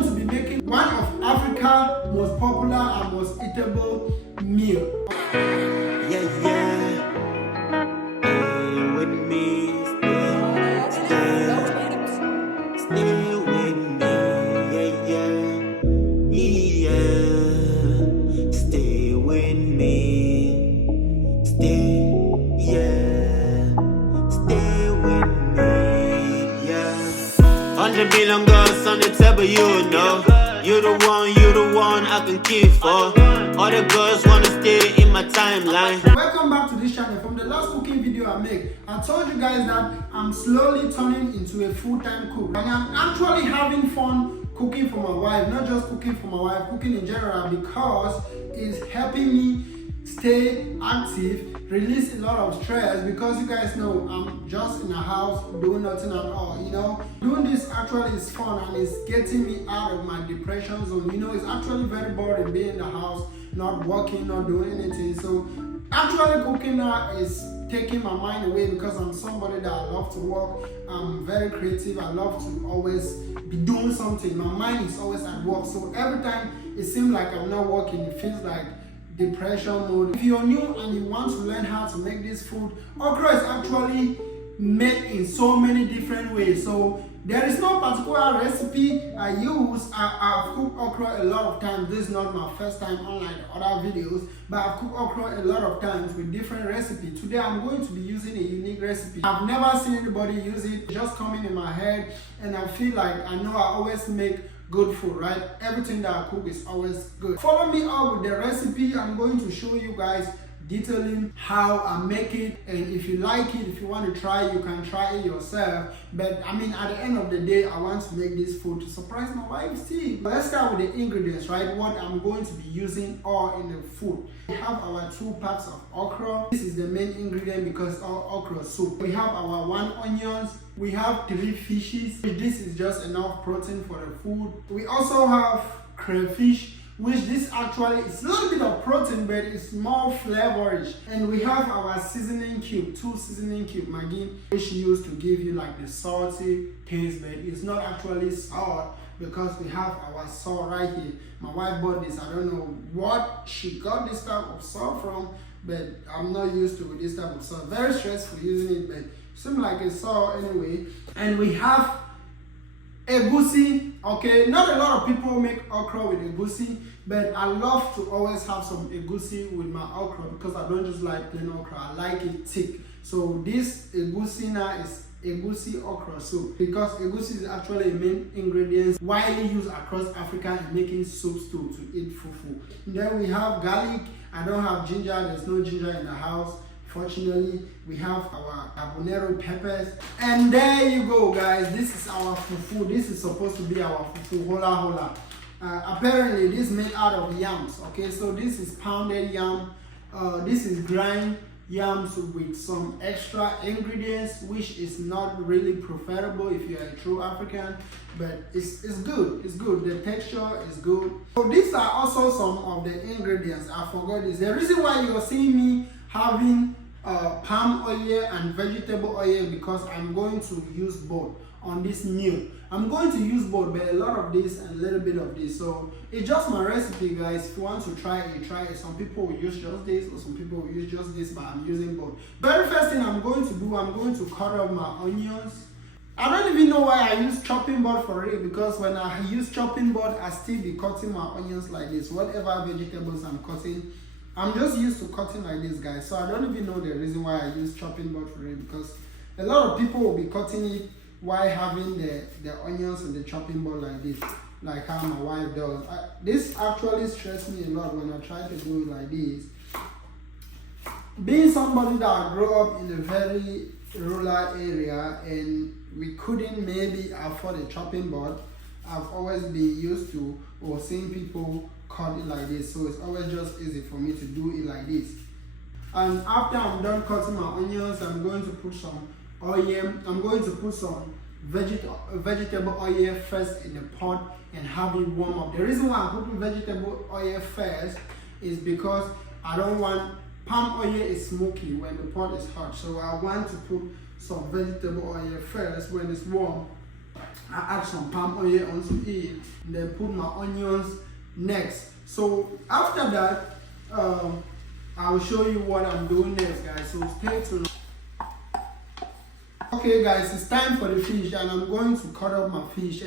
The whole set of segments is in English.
going to be making one of Africa's most popular and most eatable meal. Yeah, yeah. Stay with me. Stay with me. Yeah, yeah. Yeah. Stay with me. Stay, yeah. Stay with me. Yeah. 100 billion girls on the table, you know. You're the one I can keep for. All the girls wanna stay in my timeline. Welcome back to this channel. From the last cooking video I made, I told you guys that I'm slowly turning into a full-time cook. And I'm actually having fun cooking for my wife. Not just cooking for my wife, cooking in general, because it's helping me stay active, release a lot of stress, because you guys know I'm just in the house doing nothing at all, you know. Doing this actually is fun and it's getting me out of my depression zone. You know, it's actually very boring being in the house, not working, not doing anything. So actually cooking now is taking my mind away, because I'm somebody that I love to work. I'm very creative. I love to always be doing something. My mind is always at work. So every time it seems like I'm not working, it feels like depression mode. If you're new and you want to learn how to make this food, okra is actually made in so many different ways. So there is no particular recipe I use. I've cooked okra a lot of times. This is not my first time, unlike other videos, but I've cooked okra a lot of times with different recipes. Today I'm going to be using a unique recipe. I've never seen anybody use it. It's just coming in my head, and I feel like I know I always make good food, right? Everything that I cook is always good. Follow me up with the recipe. I'm going to show you guys detailing how I make it, and if you like it, if you want to try, you can try it yourself. But I mean, at the end of the day, I want to make this food to surprise my wife. See, let's start with the ingredients, right? What I'm going to be using all in the food. We have our 2 packs of okra. This is the main ingredient because all okra soup. We have our 1 onions. We have 3 fishes. This is just enough protein for the food. We also have crayfish, which this actually is a little bit of protein, but it's more flavorish. And we have our seasoning cube, 2 seasoning cube Maggi, which used to give you like the salty taste, but it's not actually salt, because we have our salt right here. My wife bought this. I don't know what she got this type of salt from, but I'm not used to this type of salt. Very stressful using it, but seems like a salt anyway. And we have egusi. Okay, not a lot of people make okra with egusi, but I love to always have some egusi with my okra, because I don't just like plain okra, I like it thick. So this egusi now is egusi okra soup, because egusi is actually a main ingredient widely used across Africa in making soups to eat fufu. Then we have garlic. I don't have ginger, there's no ginger in the house. Fortunately, we have our habanero peppers. And there you go, guys. This is our fufu. This is supposed to be our fufu, hola hola. Apparently, this is made out of yams. Okay, so this is pounded yam. This is grind yams with some extra ingredients, which is not really preferable if you're a true African, but it's good. It's good. The texture is good. So these are also some of the ingredients. I forgot this. The reason why you're seeing me having palm oil and vegetable oil, because I'm going to use both on this meal. I'm going to use both, but a lot of this and a little bit of this. So it's just my recipe, guys. If you want to try it, try it. Some people will use just this, or some people will use just this, but I'm using both. Very first thing I'm going to do, I'm going to cut off my onions. I don't even know why I use chopping board for it, because when I use chopping board, I still be cutting my onions like this. Whatever vegetables I'm cutting, I'm just used to cutting like this, guys. So I don't even know the reason why I use chopping board for it, because a lot of people will be cutting it while having the onions and the chopping board like this, like how my wife does. This actually stressed me a lot when I try to do it like this. Being somebody that grew up in a very rural area and we couldn't maybe afford a chopping board, I've always been used to or seen people cut it like this. So it's always just easy for me to do it like this. And after I'm done cutting my onions, I'm going to put some oil. I'm going to put some vegetable oil first in the pot and have it warm up. The reason why I'm putting vegetable oil first is because I don't want, palm oil is smoky when the pot is hot. So I want to put some vegetable oil first when it's warm. I add some palm oil onto it, and then put my onions next. So after that, I will show you what I'm doing next, guys. So stay tuned. Okay, guys, it's time for the fish, and I'm going to cut up my fish.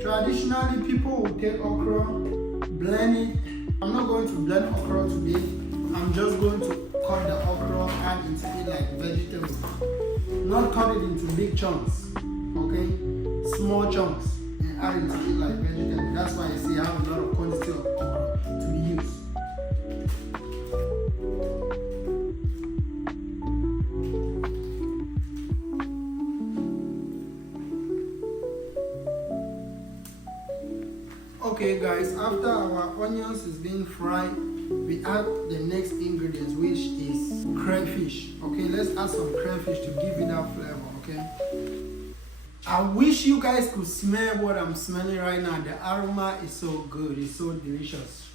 Traditionally, people will take okra, blend it. I'm not going to blend okra today. I'm just going to cut the okra, add into it like vegetables. Not cut it into big chunks, okay? Small chunks, and add into it like vegetables. That's why I see I have a lot of quantity of okra to be used. Okay guys, after our onions is being fried, we add the next ingredients, which is crayfish. Okay, let's add some crayfish to give it that flavor. Okay, I wish you guys could smell what I'm smelling right now. The aroma is so good, it's so delicious.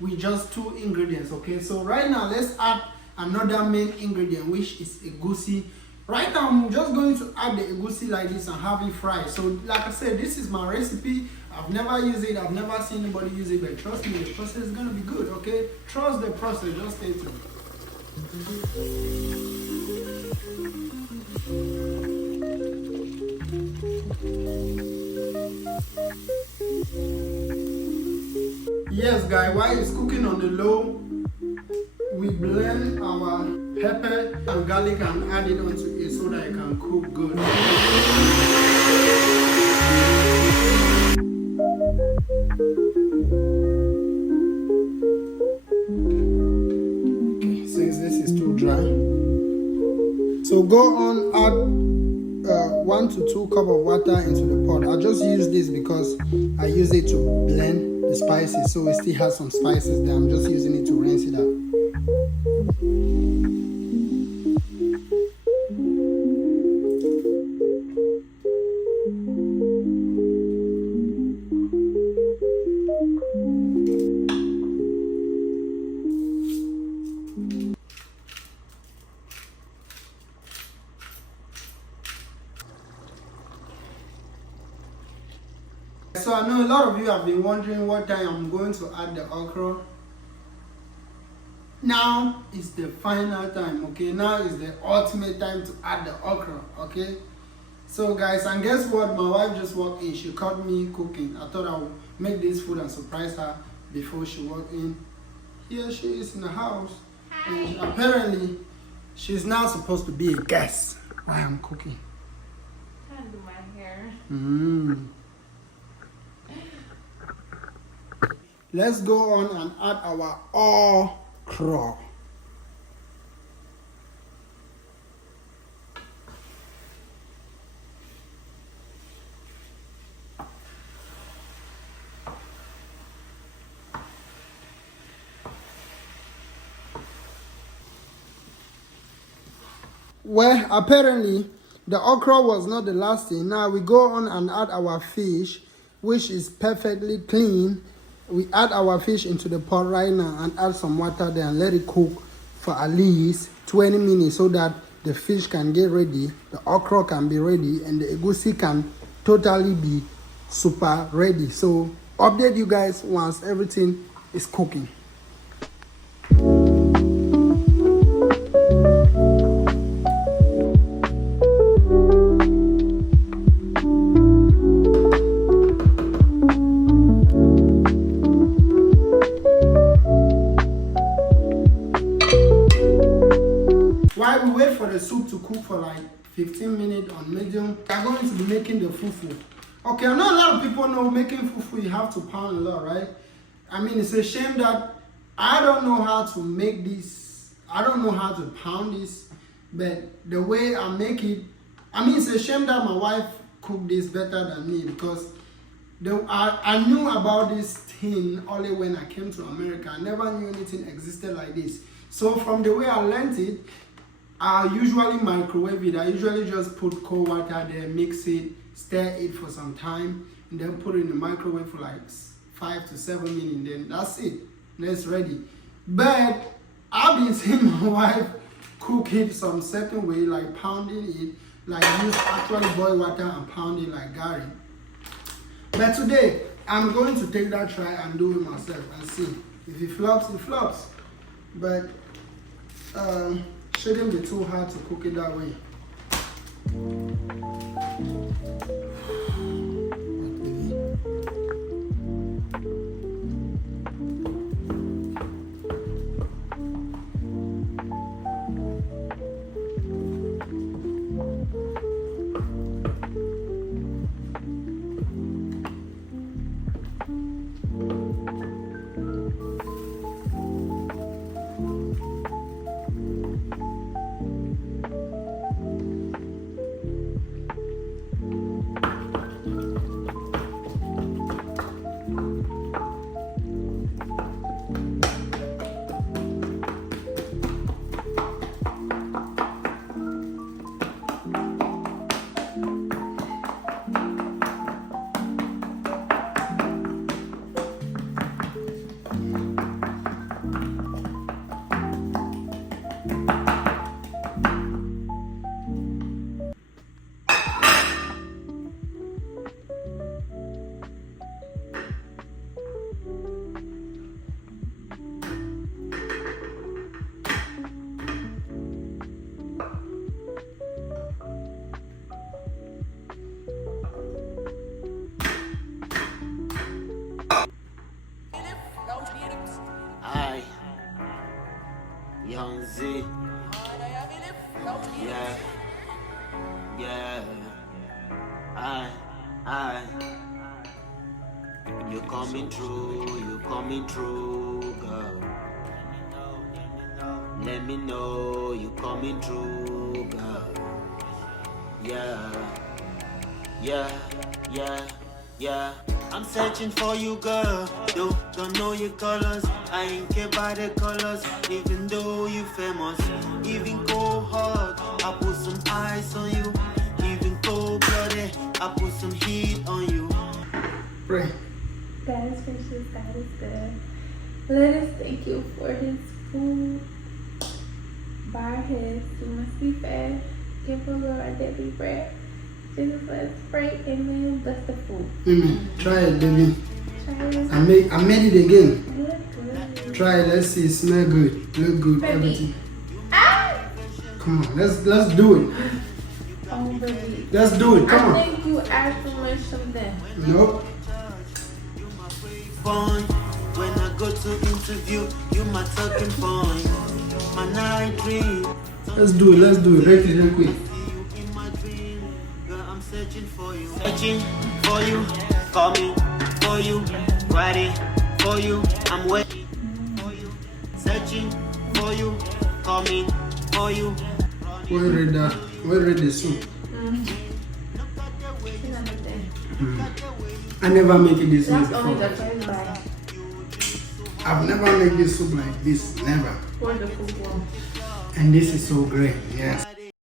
With just 2 ingredients. Okay, so right now let's add another main ingredient, which is egusi. Right now I'm just going to add the egusi like this and have it fried. So like I said, this is my recipe. I've never used it, I've never seen anybody use it, but trust me, the process is gonna be good, okay? Trust the process, just stay tuned. Yes guys, while it's cooking on the low, we blend our pepper and garlic and add it onto it so that it can cook good. Okay, since this is too dry, so go on, add 1 to 2 cups of water into the pot. I just use this because I use it to blend the spices, so it still has some spices there. I'm just using it to rinse it out. So I know a lot of you have been wondering what time I'm going to add the okra. Now is the final time, okay? Now is the ultimate time to add the okra, okay? So guys, and guess what? My wife just walked in. She caught me cooking. I thought I would make this food and surprise her before she walked in. Here she is in the house. Hi. And apparently, she's now supposed to be a guest while I'm cooking. I'm trying to do my hair. Let's go on and add our okra. Well, apparently the okra was not the last thing. Now we go on and add our fish, which is perfectly clean. We add our fish into the pot right now and add some water there and let it cook for at least 20 minutes so that the fish can get ready, the okra can be ready, and the egusi can totally be super ready. So update you guys once everything is cooking. While we wait for the soup to cook for like 15 minutes on medium, we are going to be making the fufu. Okay, I know a lot of people know making fufu you have to pound a lot, right? I mean, it's a shame that I don't know how to make this. I don't know how to pound this, but the way I make it, I mean, it's a shame that my wife cooked this better than me, because I knew about this thing only when I came to America. I never knew anything existed like this. So from the way I learned it, I usually microwave it. I usually just put cold water there, mix it, stir it for some time, and then put it in the microwave for like 5 to 7 minutes. Then that's it. Then it's ready. But I've been seeing my wife cook it some certain way, like pounding it, like use actually boil water and pound it like gari. But today I'm going to take that try and do it myself and see if it flops. It flops. But shouldn't be too hard to cook it that way. I, Young Z, yeah, yeah, I, you coming through, girl. Let me know you coming through, girl. Yeah, yeah, yeah, yeah. I'm searching for you, girl. Don't know your colors. I ain't care about the colors, even though you famous. Even cold hard, I put some ice on you. Even cold blooded, I put some heat on you. Pray. God is gracious, God is good. Let us thank you for this food. Bow our heads, we must be fed. Give the Lord our daily bread. Jesus, let us pray. Amen. Bless the food. Amen. Try it, baby. Try it. I made it again. Good. Try it. Let's see. It smell good. Look good. Baby. Everything. Ah! Come on. Let's do it. Oh, baby. Let's do it. Come I on. think you asked for much something. Nope. Point. When I go to interview, you my talking point. My night dream. Let's do it. Let's do it. Real quick. In my dream, girl, I'm searching for you. Searching for you, coming for you, ready for you. I'm waiting for you. Searching for you, coming for you. Where read the soup? It's another I never make it this way That's only the before. first bite. I've never made this soup like this. Never. For the food. And this is so great. Yes.